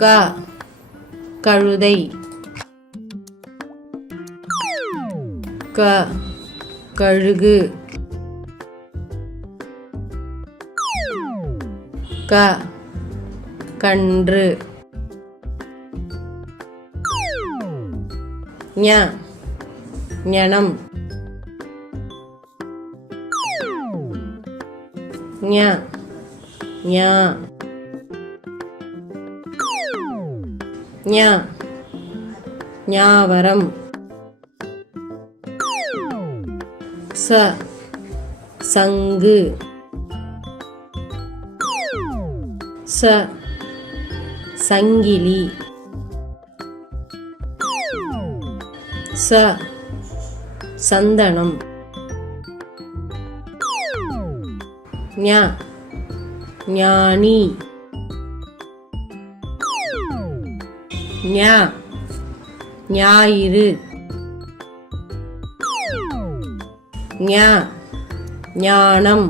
க கழுதை க கழுகு க கன்று ஞ ஞனம் ஞ ஞா ஞ ஞாவரம் ச சங்கு ச சங்கிலி ச சந்தனம் ஞ ஞானி ஞ ஞாயிறு ஞ ஞானம்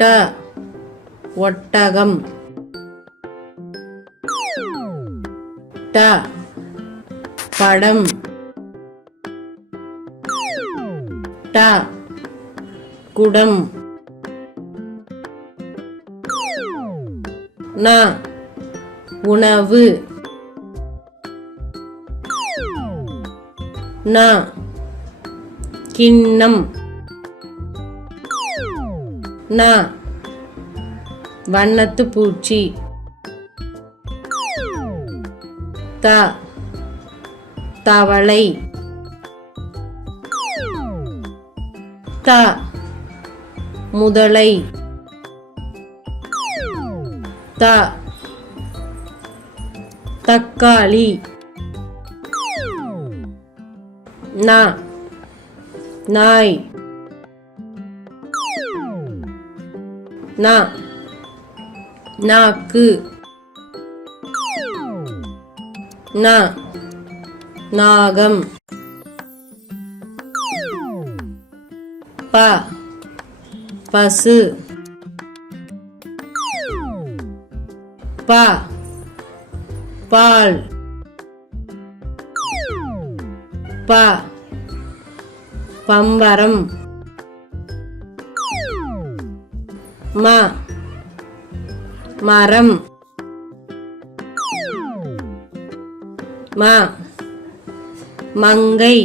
ட ஒட்டகம் ட படம் ட குடம் ந உணவு ந கிண்ணம் ந வண்ணத்து பூச்சி த தவளை த முதலை த தக்காளி ந நாய் ந நாக்கு ந நாகம் ப பசு ப பால் ப பம்பரம் ம மரம் ம மங்கை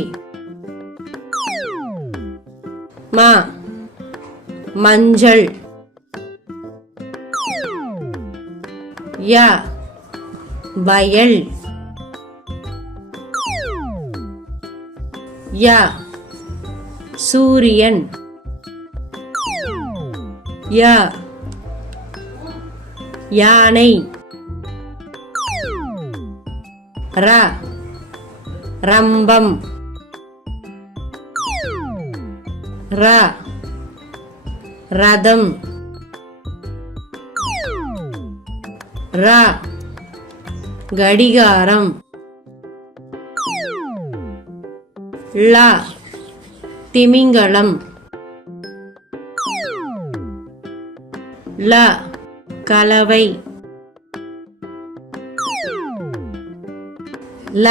ம மஞ்சள் ய வயல் ய சூரியன் ய யானை ர ரம்பம் ர ரதம் ர கடிகாரம் ல திமிங்கலம் ல கலவை ல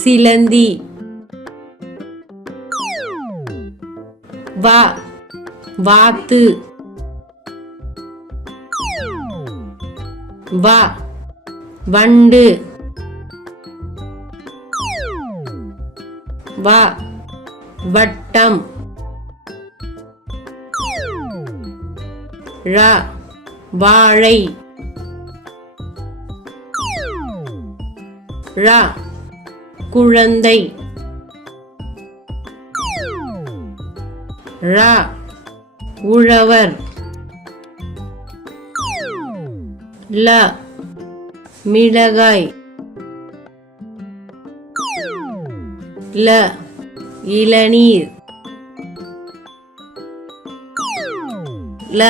சிலந்தி வ வாத்து வ வண்டு வ வட்டம் ழ வாழை ழ குழந்தை ழ உழவர் ல மிளகாய் ல இளநீர் ல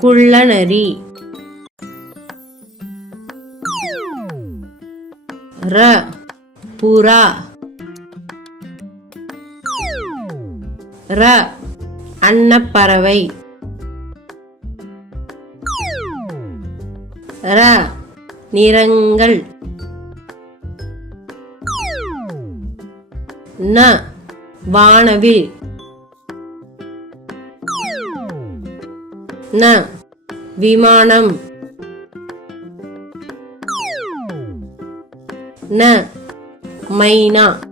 குள்ளநரி ர புறா ர அன்னப்பறவை ர நிறங்கள். ந வானவில். ந விமானம். ந மைனா.